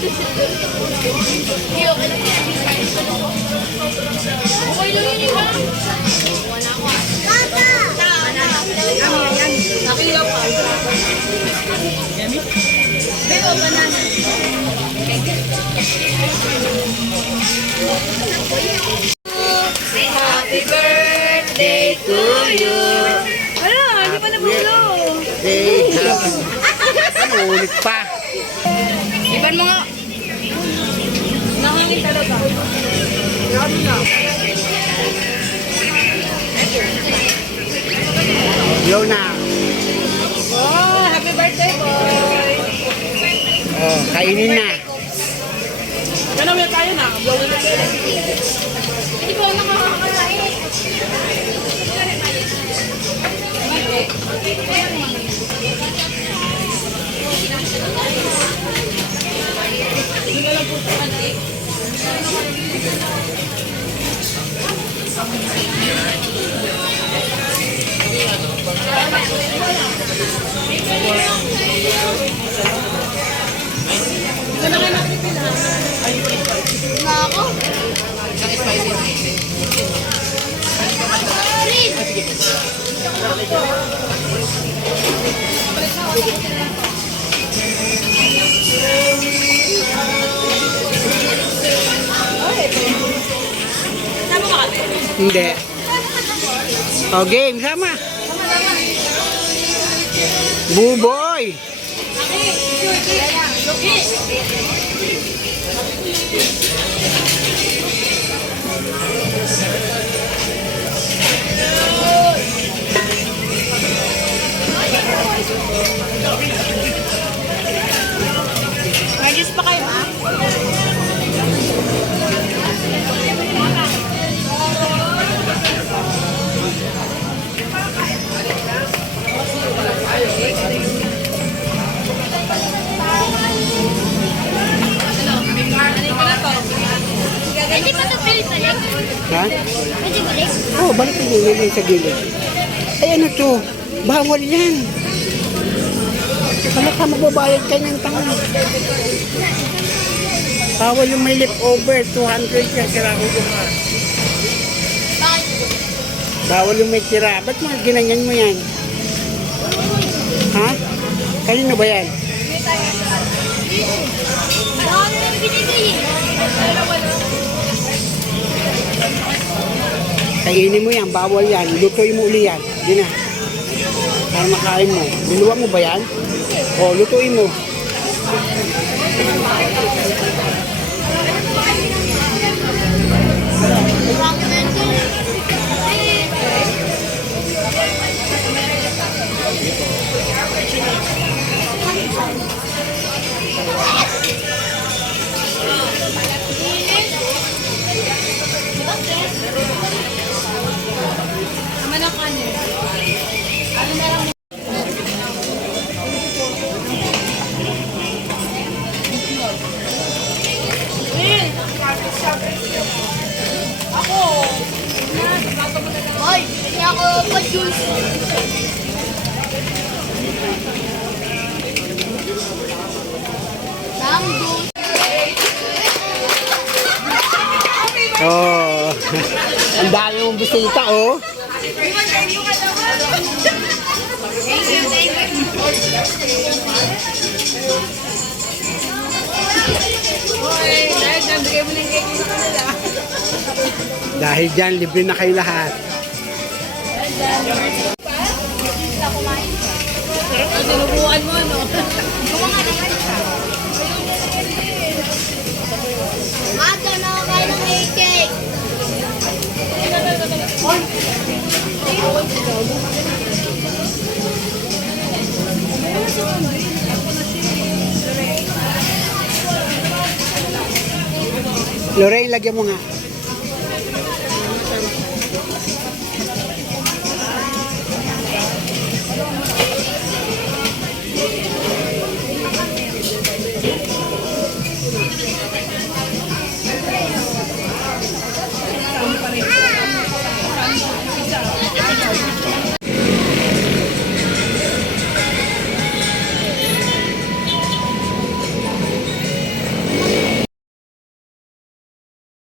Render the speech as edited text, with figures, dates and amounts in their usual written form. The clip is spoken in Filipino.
Okay lang yun, iba. Wala ko. Tata! Nakilaw pa. Pero banana. Happy birthday to you. Wala, hindi pa nabulo. Ano, ulit pa. Iban mo nga. Nakangin talaga. Grabe na. Yo na. Oh, happy birthday, boy. Oh, kainin na. Ganun yung tayo na. Blowin na tayo. Hindi ko na makakakain. Hindi na lang po sa kanti. Na ako? Sama ka kami? Hindi. Oh, game. Sama. Buboy. May juice pa kayo, ma? Pwede pa nagpilit balik? Ha? Pwede balik? Oh, balik mo yung sa gilid. Ay, ano to? Bawal yan. Kala ka magbabayad ka ng tangan. Bawal yung may leftover. 200 ka sira ko ka. Bakit? Bawal yung may tira. Ba't mo ginanyan mo yan? Ha? Kanino ba yan? Baka na lang binigay eh. Kainin mo yan. Bawal yan. Lutuin mo uli yan. Di na. Para makain mo. Niluwa mo ba yan? O, lutuin mo. Hoy, hindi ako pa-juice. Nang juice. Oh. Ang dami mong bisita, oh. Dahil dyan, libre na kayo lahat. Sinubukan mo, no? Ate, nakakain ng cake. Lorraine, lagyan mo nga.